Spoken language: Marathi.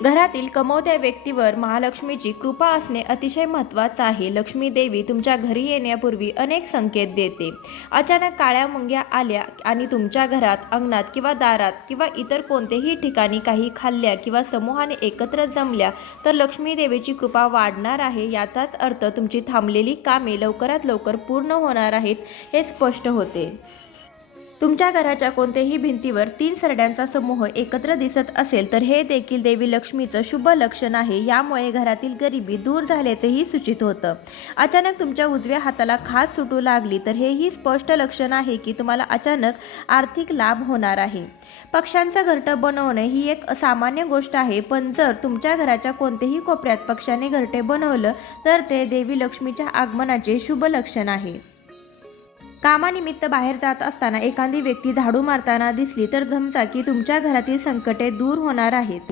घरातील कमवत्या व्यक्तीवर महालक्ष्मीची कृपा असणे अतिशय महत्त्वाचं आहे. लक्ष्मी देवी तुमच्या घरी येण्यापूर्वी अनेक संकेत देते. अचानक काळ्या मुंग्या आल्या आणि तुमच्या घरात, अंगणात किंवा दारात किंवा इतर कोणत्याही ठिकाणी काही खाल्ल्या किंवा समूहाने एकत्र जमल्या तर लक्ष्मी देवीची कृपा वाढणार आहे. याचाच अर्थ तुमची थांबलेली कामे लवकरात लवकर पूर्ण होणार आहेत हे स्पष्ट होते. तुमच्या घराच्या कोणत्याही भिंतीवर 3 सरड्यांचा समूह एकत्र दिसत असेल तर हे देखील देवी लक्ष्मीचं शुभ लक्षण आहे. यामुळे घरातील गरिबी दूर झाल्याचेही सूचित होतं. अचानक तुमच्या उजव्या हाताला खाज सुटू लागली तर हेही स्पष्ट लक्षण आहे की तुम्हाला अचानक आर्थिक लाभ होणार आहे. पक्ष्यांचं घरटं बनवणे ही एक असामान्य गोष्ट आहे, पण जर तुमच्या घराच्या कोणत्याही कोपऱ्यात पक्ष्याने घरटे बनवलं तर ते देवी लक्ष्मीच्या आगमनाचे शुभ लक्षण आहे. कामानिमित्त बाहेर जात असताना एखादी व्यक्ती झाडू मारताना दिसली तर समजा की तुमच्या घरातील संकटे दूर होणार आहेत.